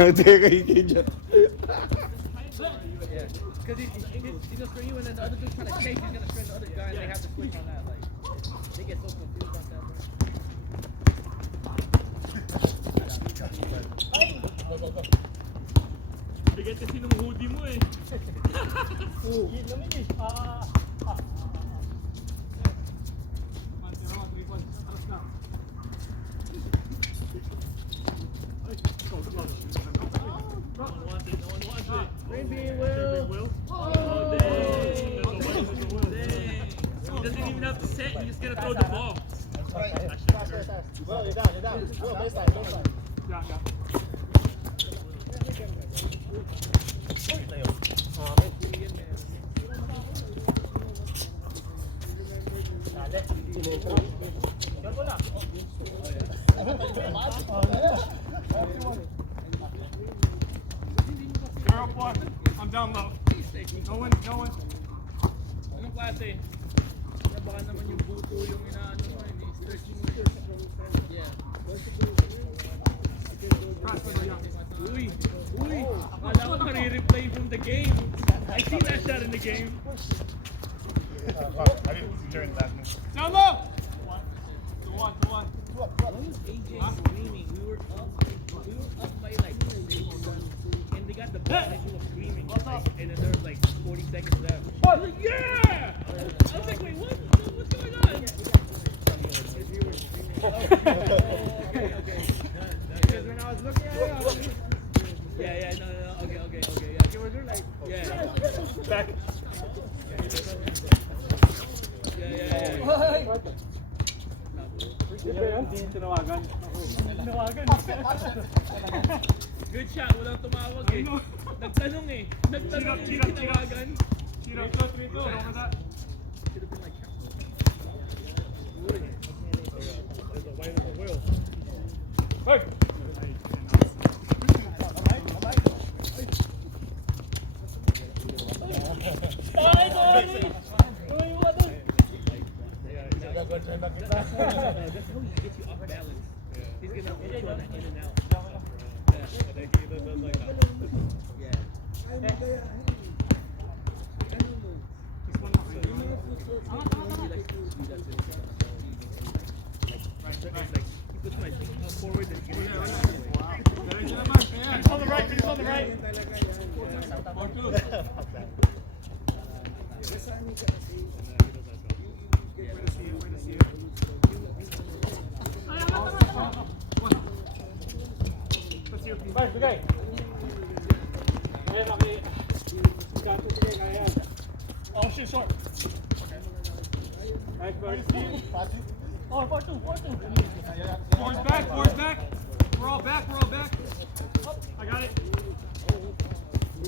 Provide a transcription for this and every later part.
kay Jet. Because he's gonna string you, and then the other dude's trying to chase. He's gonna string the other guy, and they have to switch on that. Like, they get so confused on that. Bigat kasi nung hoodie mo eh. Green bean, Will. Oh, dang. He doesn't even have to set, he's just gonna throw the ball. Well, you're down. Well, baseline. Yeah. You're up one. I'm down low. No one. Anong klase? Baka naman yung buto yung inaano mo, hindi stretch mo. Yeah. Uy! Akala ko nare-replay from the game. I seen that shot in the game. I didn't turn that move. Down low! 2-1. What was AJ screaming? We were up by like 6, and they got the ball and he was screaming. Like, and then there was like 40 seconds left. I was like, yeah! I was like, wait, what's going on? Okay. Because when I was looking at it, I was like, yeah, no, okay, yeah. Okay, we're like, yeah. Back. Yeah. Good shot, walang tumawag eh. Nagtanong eh. Hindi tinawagan. Tiro. Should have been like, Hey! that's how he gets you off balance. He's gonna put you on the in and out. He puts my feet forward and gets it On the right. Oh shit, short. Four's back. We're all back. I got it.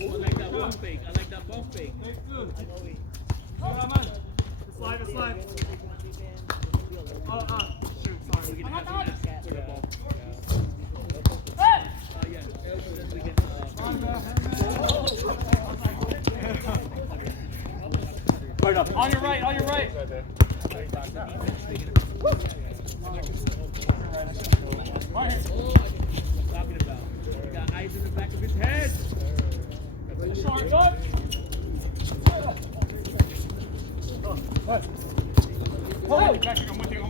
I like that bump fake. It's good. Raman. Slide. Shoot, sorry. For the ball. Yeah. Then we get, On your right. talking about. He got eyes in the back of his head. Short gun. Patrick, I'm with you.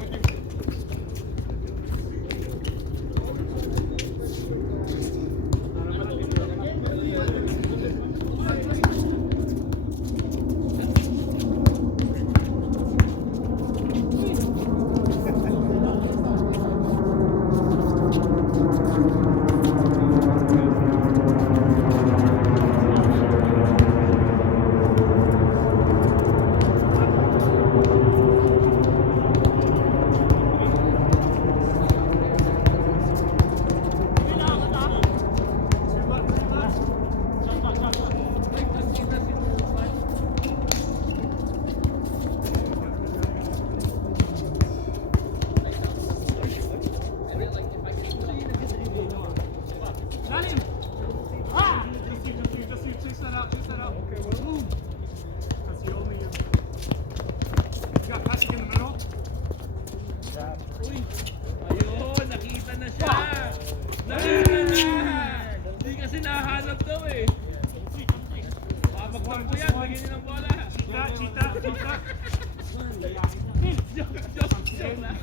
Joke lang.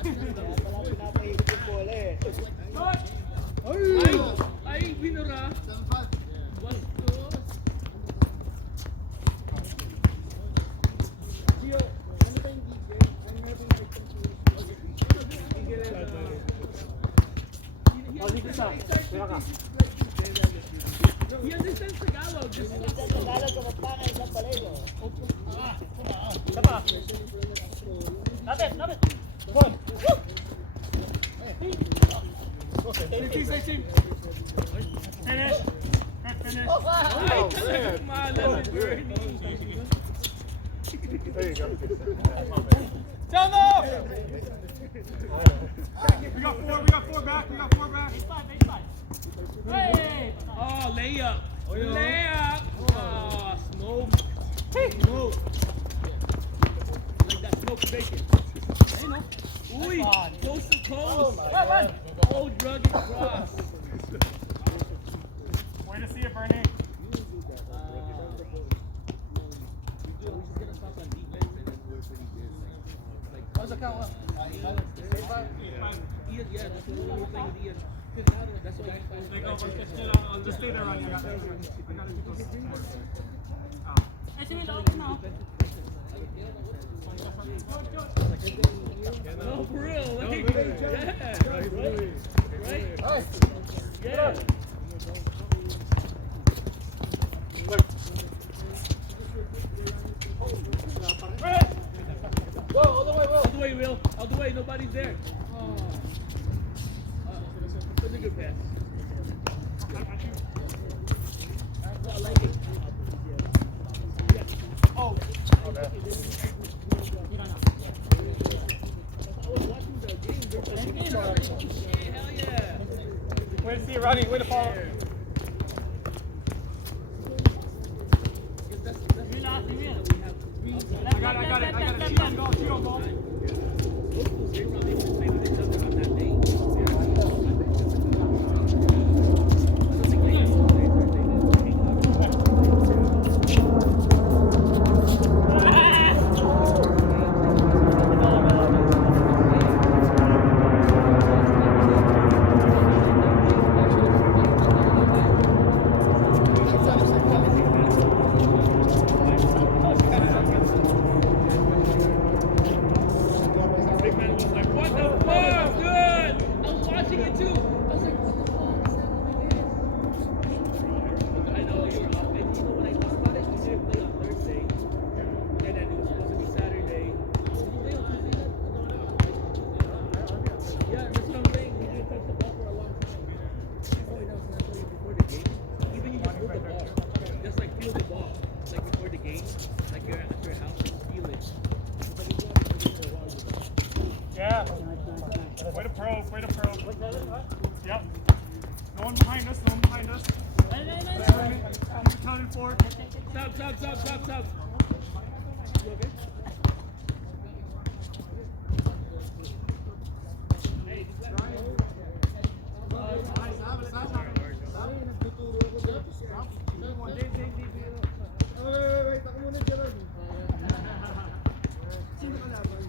Pala pinapaikot yung bola eh. Ay, binura. Bastos. Gio, ano ba yung DJ? I'm having my computer. He understands Tagalog. Just Minsan Tagalog ko magpangay sa palego. Finish. Finish. Ay, talagang malas si Bernie. Down up! We got four back. Hey! Oh, layup. Layup. Oh, smoke. Smoke. Like that smoke bacon. Uy, coast to coast. Old rugged cross. Way to see it, Bernie. We're just gonna stop on defense and then we're pretty good. Like, How's the count? Ian, yeah, that's what we were playing with Ian. That's why I'll just stay there, Ronnie. I got it. No, for real. Like, yeah. Right? Yeah. Go, all the way, Will. Out the way, Will. Out the way. Nobody's there. Oh. That's a good pass. I like it. Oh. I was watching the game. Yeah, hell yeah. Way to see it, Ronnie. Way to follow. Because that's the reason that we have three. I got it. Cheat on ball. They probably would play with each other on that day. Big man was like, what the fuck, dude? I was watching it too. I was like, what the fuck is happening? I know you were up, and you know when I thought about it, we didn't play on Thursday, and then it was supposed to be Saturday. Did you play on Tuesday then? Yeah, that's what I'm saying. We didn't touch the ball for a long time. Oh, wait, that was not before the game. Even you just hold the ball, just like feel the ball, like before the game, like you're at your house, just feel it. Yeah. Way to probe. Yep. No one behind us. Counted for. Stop. You okay? Hey, Wait, ako muna, Gerard. Sino ka laban?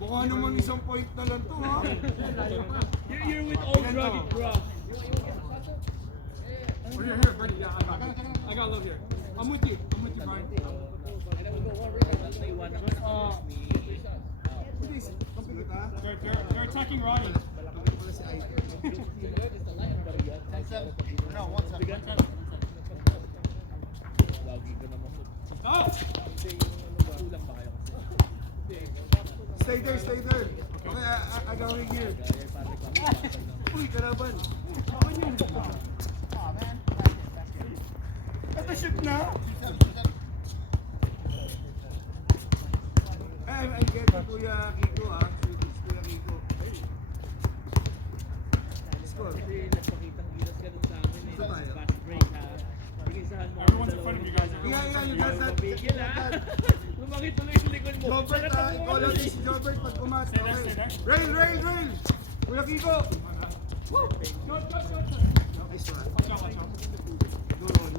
Baka naman isang point na lang to, ha? You're with old rugged cross. Here, buddy. Yeah, I got love here. I'm with you, Brian. Kapit ka? They're attacking Ronnie. No, 1-7. Oh! Kulang ba kayo kasi? Stay there. Okay, I got ring here. Uy, kalaban. Akin yun. Ito shoot na. I get it, Kuya Kiko, ha? Kuya Kiko. Score. Kasi nagpakitang gilas ka dun sa amin eh. Saan tayo? Fast break ha. Bilisahan mo. Everyone's in front of you guys. Yeah, you got that. Pigil ha. Lumakit tuloy yung likod mo. Jobert, i-call out si Jobert pag pumas. Stay there, Okay. stay there. Rail! Kuya Kiko! Go. Nice one. Watch out. Good one.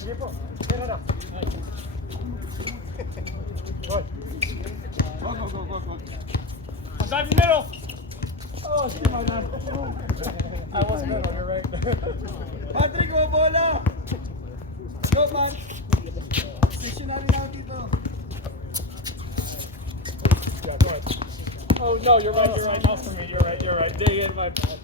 Sige po. Kaya na. Go, go, go, go, go. Drive in the middle. Oh, sige, man. I was middle, you're right. Patrick, mo bola! Go, man! Stationary na dito. Yeah, go ahead. Oh no, you're right. You're right. That's for me. You're right. You're right. Dig in my ball.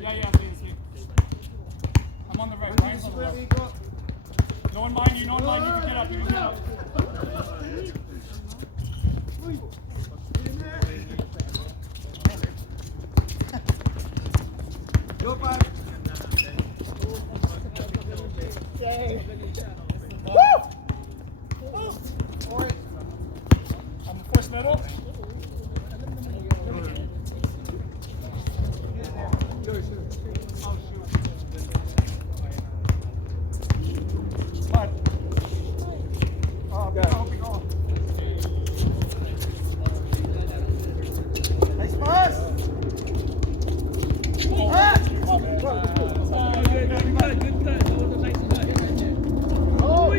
Yeah, yeah, see. I'm on the right. Ryan's on the left. No one mind you. No one mind. You can get up. You can get up. Go, Pat! I'm the first middle. Pat! Oh, pick off. Nice pass! Ah! Oh, man. Oh, good cut. That was a nice cut. Oh,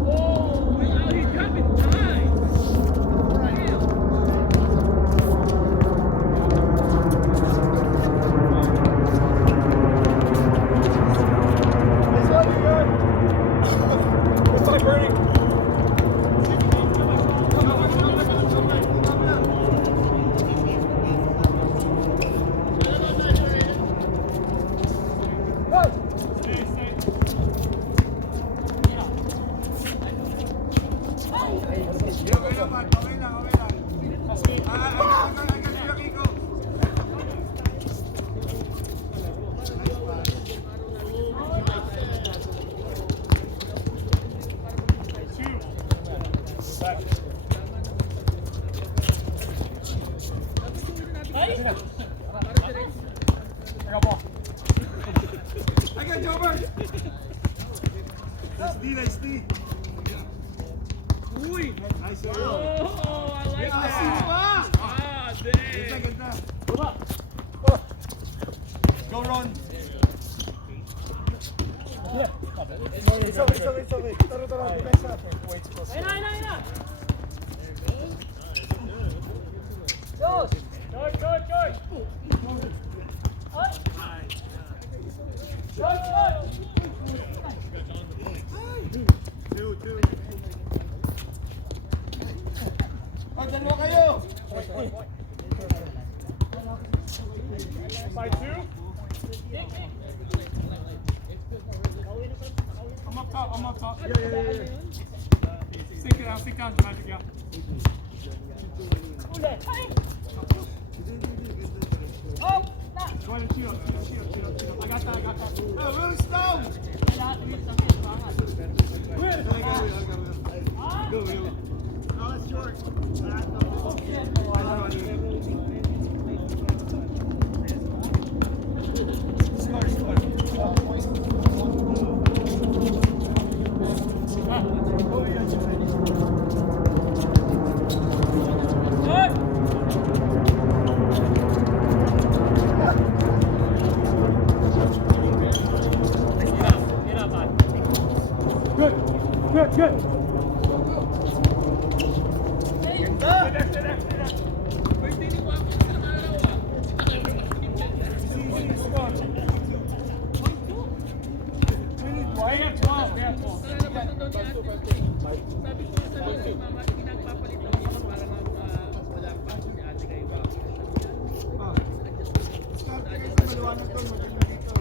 wow, he's dropping time. Nice one, you good? It's like burning. Stay, stay. Okay lang, Pat. Okay lang. Pass me. I can see your Kiko. Two. Back. I got ball. I got Jober. Nice D. Uy! Nice one. Oh, I like Yeah, that. see pa. Ah, Ganda, dang. ganda. Go, Ron. It's okay. Tara. Defense na. Wait, supposed to. Two. Oh, dalawa kayo. Side two. I'm up top. Yeah. Sink down, Magic, yeah. Go ahead and shield. I got that. Oh, Will Stone. Go, Will. Oh, that's short. Good. Ganda. Stay there. Wait, hindi ko ako nakaraw ah. They have 12. Nakalabas na daw ni ate. Sabi ko sa mama, hindi na papalit daw niya para wala pa si ate kayo ba. Maliwanag to, maganda dito.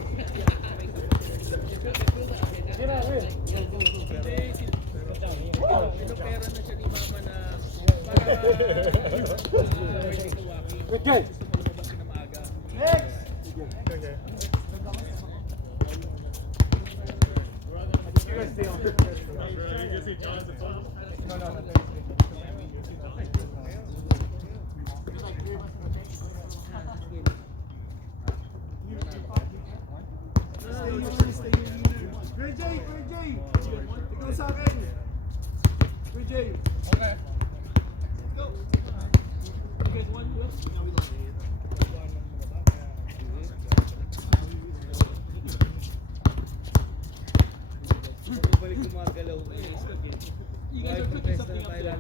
Good game. Next! Kuya Jay! Ikaw sa akin! Kuya Jay! Okay. Balik yung mga galaw na yun. You guys are cooking something up there.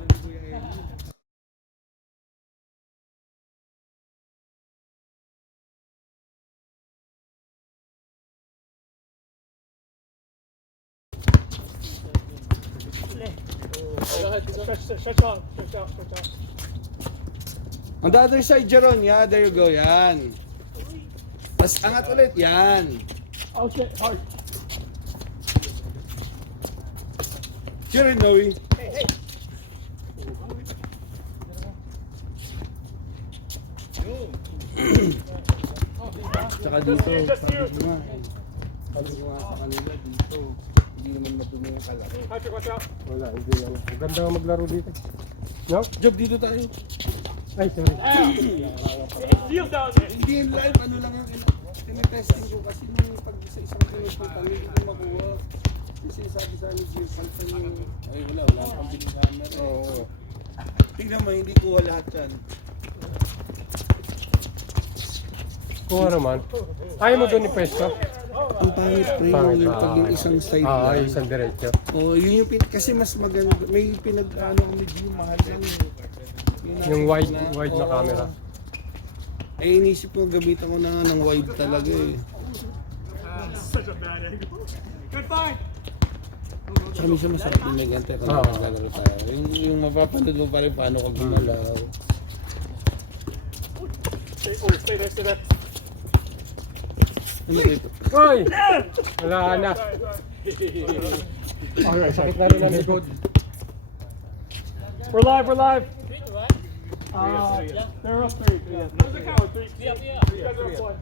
Shut out. On the other side, Jeron. Yeah, there you go. Yan. Mas angat ulit. Yan. Oh shit, hard. Jeron, Noe. Tsaka dito. Sabi ko nga sa kanila dito. Hindi naman madumi yung kalaro. Patrick, watch out. Wala, hindi yan. Maganda nga maglaro dito. No? Job, dito tayo. Ay, sorry. Deal down there. Hindi yung live, ano lang yung tinitesting ko kasi nung pag sa isang pinupunta, hindi ko makuha. Kasi sabi sa amin, Gio, palpan yung... Ay, wala pang biling camera. Oo. Tingnan mo, hindi kuha lahat yan. Kuha naman. Ayaw mo doon ni Pesto? Ang pangit, pre, Pangit, yung pag yung isang side Ah, lang. isang diretso. Oo, yun yung kasi mas maganda. May pinag-ano kami, Gio, mahal yan. Yung wide na camera. Eh, inisip ko, gamitan ko na nga ng wide talaga eh. Such a bad angle. Good fight. Tsaka minsan masarap yung may ganito kung maglalaro tayo. Yung mapapanood mo pa rin paano ka gumalaw. Stay there. Ano ito? Hoy! Wala na. Alright, sakit na rin ang likod. We're live. They're up 3. How's the count? 3. Yeah. You guys are up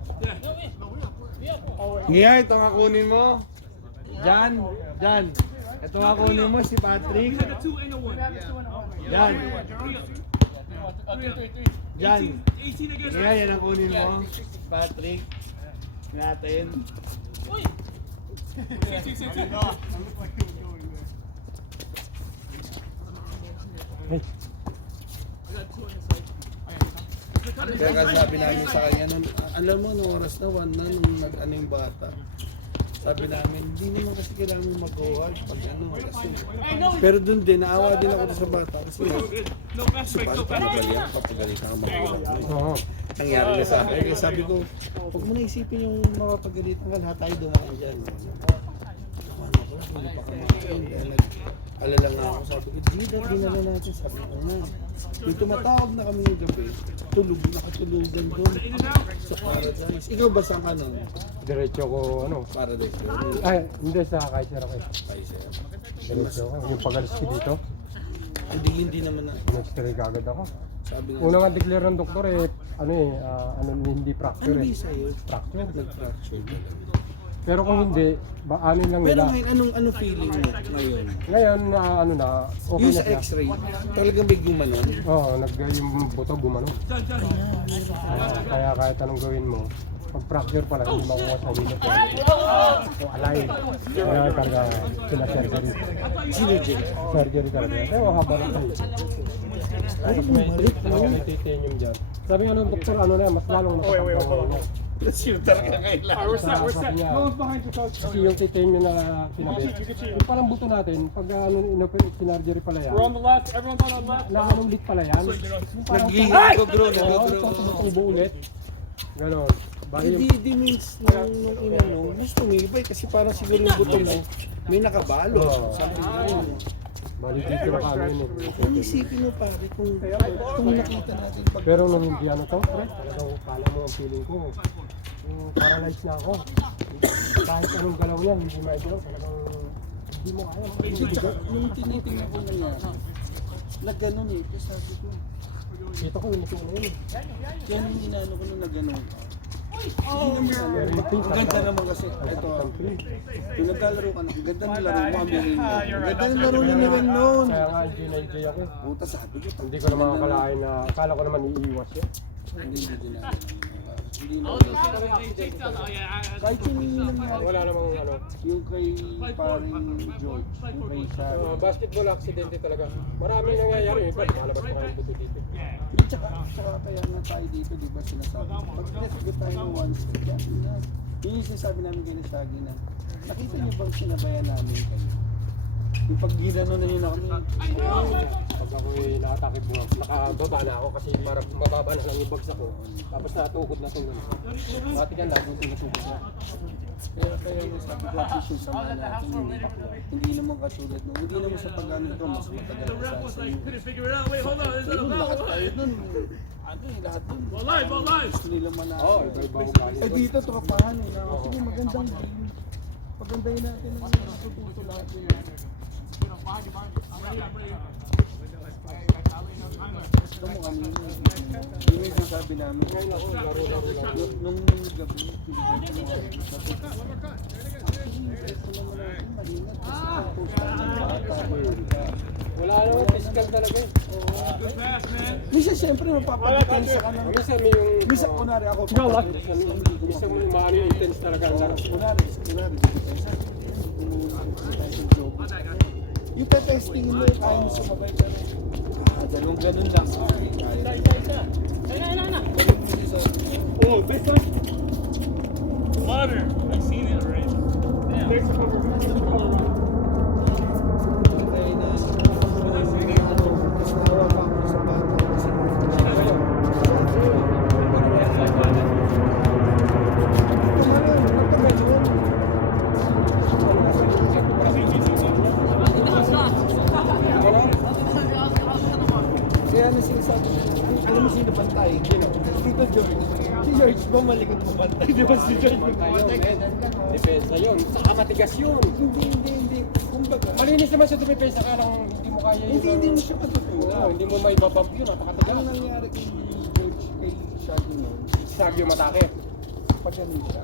1. Ngayon, ito nga kunin mo. Jan. Ito nga kunin mo si Patrick. We had a 2 and a 1. Jan. Jan. 18 against Kaya yan ang kunin mo. Patrick. Natin. Hey. Kaya nga sabi namin sa kanya, alam mo, nung oras na 1 na, nung nag-ano yung bata. Sabi namin, hindi naman kasi kailangan mag-go pag ano. Kasi, pero dun din, naawa din ako sa bata. Kasi, sa bata, papagalitan ka mag-go. Oo. Nangyari na sa akin. Kaya sabi ko, huwag mo na isipin yung mapapagalitan ka, lahat tayo dumaan dyan. Ano ko, hindi pa ka makain. Kaya nag-alala nga ako, sabi ko, Gida, dinala natin. Sabi ko na, yung tumatawag na kami ng gabi, nakatulugan doon sa Paradise. Ikaw ba saan ka nun? Diretso ko, ano? Paradise doon? Ay, hindi sa Kaiser ako. Ay, sir. Diretso ako. Yung pag-alis ko dito, Hindi naman na. nag-stray kagad ako. Sabi nga, Una nga declare ng doktor hindi fracture ano eh. di sa'yo? Fracture. Nag-fracture talaga. Pero kung hindi, ano lang Pero nila. ngayon, anong feeling mo ngayon? Ngayon, okay Yung na sa siya. x-ray, talagang may gumanon? Oo, yung buto gumano. Kaya kahit anong gawin mo, pag fracture pala, hindi makuha sa hilot. O align. Kaya talaga sila surgery. Sino, Jay? Surgery talaga. Pero haba lang tayo. Tapos may titanium dyan. Sabi nga ng doktor, mas lalong nakapagpawa. Shooter ka ngayon lang. We're set. Kasi yung titanium na sinabit, yung parang buto natin, pag sinurgery pala yan, We're on the left. Everyone's on the left. nakanulit pala yan. Yung parang Nag-grow. itong buo ulit. Ganon. Bali Hindi means nung inano, mas tumibay kasi parang siguro yung buto mo, may nakabalo. Sabi ko, dito na kami yun eh. ang isipin mo pare kung nakita natin pag... Pero nung hindi talagang kala mo ang feeling ko, paralyzed na ako. Kahit anong galaw yan, hindi maigalaw, talagang hindi mo kaya. Tsaka, nung tinitingnan ko nangyari, Nag-ganon eh. Kasi sabi ko, Kita ko, inito mo yun. kaya nung inaano ko nung nag-ganon ka. Hindi naman ano. Ang ganda naman kasi. Ito, yung naglalaro ka na, ang ganda ng laro mo, aminin mo. Ang ganda ng laro ni Noel noon. Kaya nga, enjoy ako. Puta, sabi ko. Hindi ko na makakalain na, akala ko naman iiwas yan. Hindi na. Hindi na. Kahit Kahit yung nangyari, Wala namang ano. yung kay paring George, yung kay Shari. Basketball accident talaga. Marami nangyayari. Iba, lumalabas pa kayo dito dito. Tsaka kaya nga tayo dito, di ba sinasabi? Pag nasagot tayo ng one step, yan na. Yun yung sinasabi namin kay Shaggy na, nakita niyo bang sinabayan namin kayo? Yung pag ginano na yun na kami, Pag ako'y nakatakip mo, nakababa na ako kasi parang mababa na lang yung bagsak ko. Tapos natukod na ito. Pati ka lang, yung natukod na. kaya nga sabi ko, at least yung sama natin, hindi naman katulad no, hindi naman sa pag-ano ito, mas matagal sa iyo. couldn't figure it out. Wait, hold on. There's Ayun, another lahat foul. tayo dun, ano eh, lahat dun. Alive. Gusto nila manalo. Oo, iba-iba ang galing. Eh dito, tropahan eh, na, sige magandang game. Pagandahin natin ang natututo lahat yun. Gusto mo kami yun. Yun yung sinasabi namin. Ngayon ako, laro-laro lang. Nung gabi, pinigyan ko. Sabi ko, gusto naman natin maingat kasi post-up ng bata. Wala naman, physical talaga eh. Minsan siyempre mapapadepensa ka ng... Minsan may yung... Minsan kunwari ako. Minsan may maano yung intense talaga. Kunwari, depensa. Yung testing mo, kaya mo sumabay ka rin. Ganun lang. Oh, this one? Water. I've seen it already. Damn. There's a cover. There's a cover run. Kaya na, mas nawa pa ako sa bata. Kasi kaya na sinasabi, alam mo sino bantay? Tito George. Si George ba malikot mo bantay? Di ba si George magbantay? Depensa yun. Saka matigas yun. Hindi. Kumbaga, Malinis naman sa depensa ka lang hindi mo kaya yun. hindi mo siya matutuwa. Oo, hindi mo maibabump yun. Napakatagal. Ano nangyari kay George, kay Shaggy noon? Sabi yung matake. Pag ganun siya.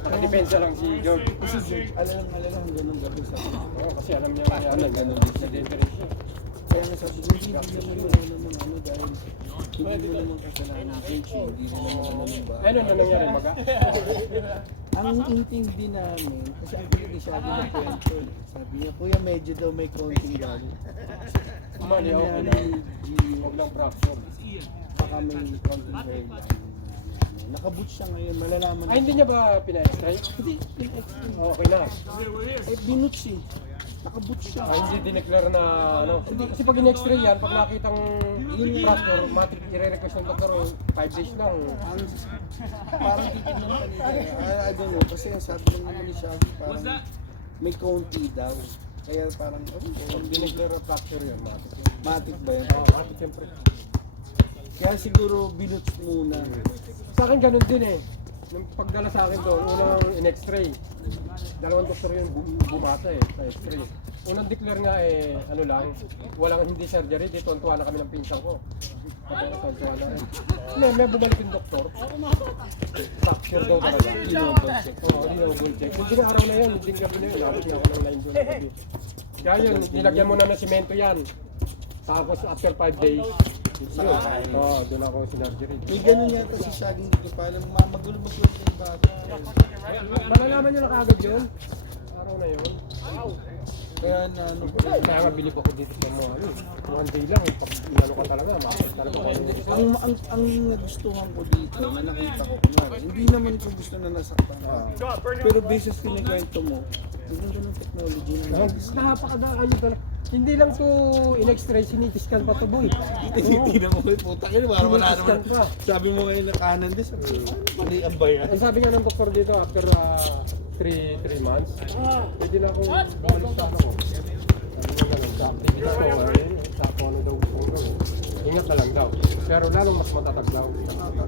Nakadepensa lang si George. Kasi George, alalang hanggang ng gabi sa akin. Oo, kasi alam niya kaya Ano, ganun din siya. na-dangerous siya. Kaya nga sabi ko, hindi naman ano dahil hindi mo naman kasalanan ng George, hindi naman ano ba? Ano na nangyari, maga? Ang intindi namin, kasi ang kuya di siya ng kwento eh. Sabi niya, kuya medyo daw may konting galo. Umali ako. Huwag lang fracture. Baka may konting hair lang. Nakaboot siya ngayon, malalaman Ay, hindi niya ba pina-extray? Hindi, in-explain. Okay na. Eh, binoots eh. Nakaboot siya. Ay, hindi dineclare na ano. Kasi pag in-extray yan, pag nakitang fracture, matik i-request ng doktor, 5 days lang. Ang, parang titignan pa nila. I don't know, kasi ang sabi lang naman ni Shaggy, parang may konti daw. Kaya parang, Pag dineclare na fracture yan, matik yun. matik ba yan? Oo, matik siyempre. Kaya siguro binoots muna. Sa akin ganun din eh. Nung pagdala sa akin doon, unang in-x-ray. Dalawang doktor yun bumata eh, sa x-ray. Unang declare nga eh, ano lang, walang hindi surgery, di tuwan-tuwa na kami ng pinsan ko. Tuwan-tuwa na rin. May bumalik yung doktor. Fracture daw talaga. Double check. Oo, double check. Hindi na araw na yun, hindi gabi na yun. Abot niya ako ng line doon na gabi. Kaya yun, nilagyan mo na ng simento yan. Tapos after 5 days, yun. Oo, doon ako sinurgery. May ganun yata si Shaggy, hindi ko pa alam, magulo-magulo yung bata. Malalaman nyo na kagad yun. Araw na yun. Kaya na ano, Kaya nga bilib ako dito sa mga ano. 1 day lang, pag inano ka talaga, makakit talaga kayo. ang nagustuhan ko dito, na nakita ko kunwari, hindi naman ko gusto na nasaktan ka. Pero basis kinikwento mo, ang ganda ng technology na Napakadaan yun talaga. Hindi lang to in-x-ray, sinitiskan pa to boy. tinitingnan mo, puta kayo, parang wala naman. Sinitiskan pa. Sabi mo ngayon na kanan din, sabi ko, mali ang bayan. Ang sabi nga ng doktor dito, after 3 months, pwede na akong bumalik sa ano ko. Sabi nga ganun, sa activities ko, sa kung ano daw gusto ko gawin. Ingat na lang daw. Pero lalong mas matatag daw.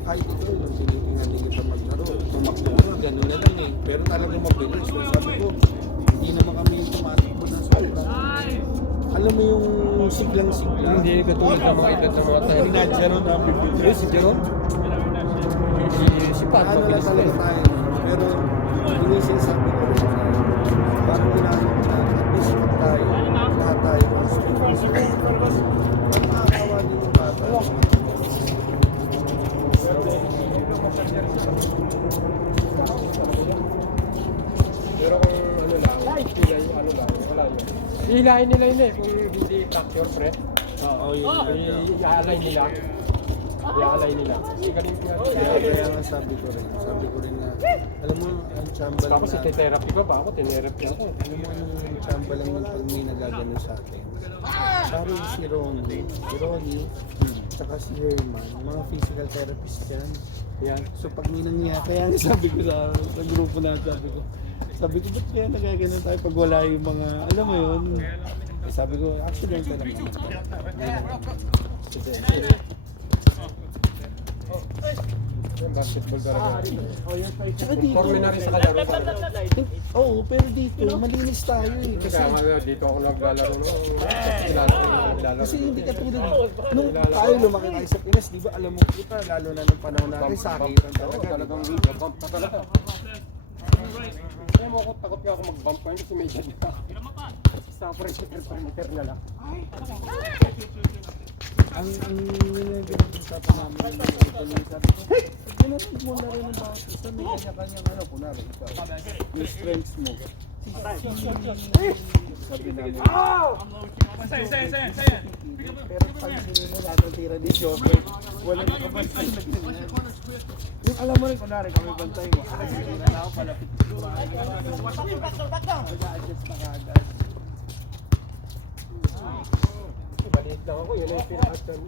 Kahit ito, yung tinitingnan din kita maglaro, tumakbo na, gano'n na lang eh. Pero talagang mabilis. So, sabi ko, hindi naman kami tumatakbo na sobrang. alam mo yung siglang-siglang. Hindi katulad ng mga edad ng mga tayo. Yung Jeron na Yes, si Jeron. Si Pat, ano lang mabilis talaga din. tayo. Pero, hindi sinasabi ko rin na parang ginagawa na at least pag tayo, lahat tayo. Parang makakawa din yung bata. Pero kung ano lang, pilay, ano lang, wala yun. Hihilahin nila yun kung hindi fracture, pre. Oo, yun. I-alay nila. I-alay nila. Kasi ganun nga. Kaya nga sabi ko rin na, alam mo, ang chamba lang Tapos na, iti-therapy ko pa ako, tinherapy ako. alam mo, ang chamba lang yung pag may nagagano sa atin. Parang si Ronnie, tsaka si Herman, mga physical therapist yan. Yan. So pag may nangyayari, kaya nga sabi ko sa grupo na, sabi ko, ba't kaya nagaganon tayo pag wala yung mga, alam mo yun? Eh, sabi ko, accidental lang. Yung basketball talaga. Tsaka dito, Forme na rin sa kalaro. oo, pero dito, malinis tayo eh. Kasi, Kaya nga dito ako naglalaro no. Kilala ko yung naglalaro. kasi hindi katulad, nung tayo lumaki tayo sa Pinas, di ba, alam mo kita, lalo na nung panahon natin, sakitan talaga. Talagang bump ka talaga. Kaya mo ako, takot nga ako mag-bump pa yun kasi may edad na. Sa perimeter na lang. Ang pinag-usapan namin yung sabi ko, ginanong mo na rin ang bawat isa, may kanya-kanyang ano, kunwari, ikaw, yung strengths mo. Sabi namin, Say it. pero pag hindi mo lahat ng tira ni Joker, walang kapantay na ganyan. Yung alam mo rin, kunwari, kami bantay mo, hindi na ako palapit ko. Mag-a-adjust na kaagad. Baliit lang ako, yun na yung pinaka-chan.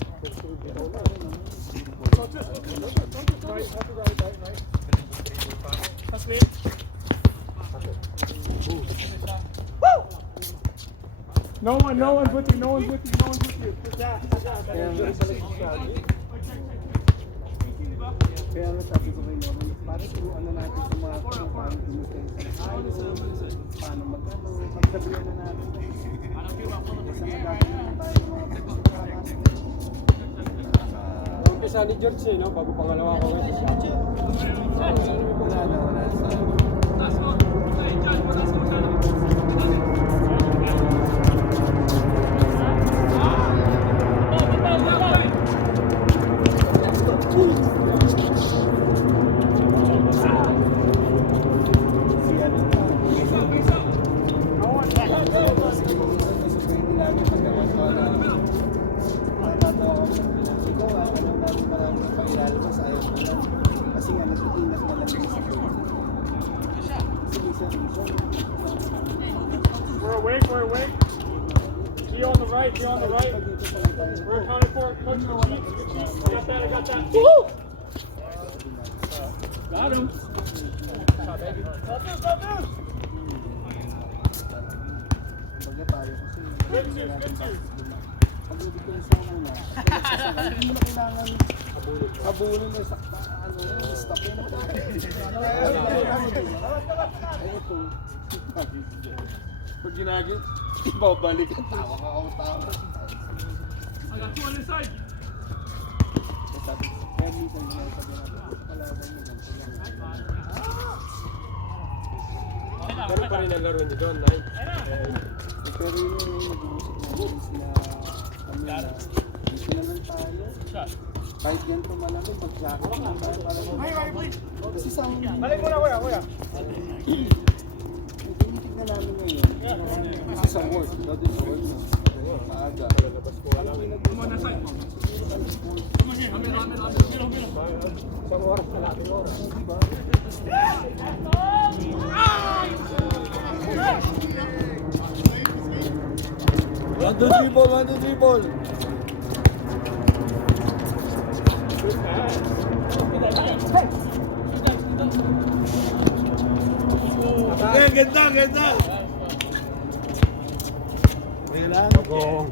No one's with you. Kaya nga sa nagsasabi. Kaya nga sabi ko kay Norman, parang turuan na natin sa mga kung paano dumitin sa ayos, paano mag-ano, pagsabihan na natin. Sa nagagawa tayo mga Umpisa ni George no? Bago pangalawa ko ngayon siya. wala na sa... Si ano pa, We're awake. He on the right. We're accounted for. Coach, I got that. Woo! Got him. habulin mo sa stop yun. Pag ginagin, ibabalik ang tawa ka ako tawa. I got two on this side. Sabi ko, kaya minsan ginagawa natin, kalaban mo lang sila. Pero pa rin naglaro ni Don, night. Pero yun yung nag-uusap natin sila kami na dito naman tayo. Kahit ganito malamig, mag-jacket naman tayo para kasi sa amin, Balik mo na, kuya. yung tinitignan namin ngayon, kasi sa work, dati sa work na, maaga. Come on, that side. Come on here. Middle. Isang oras na natin oras. One, two, three ball. Okay, ganda. Kaya lang. Gong.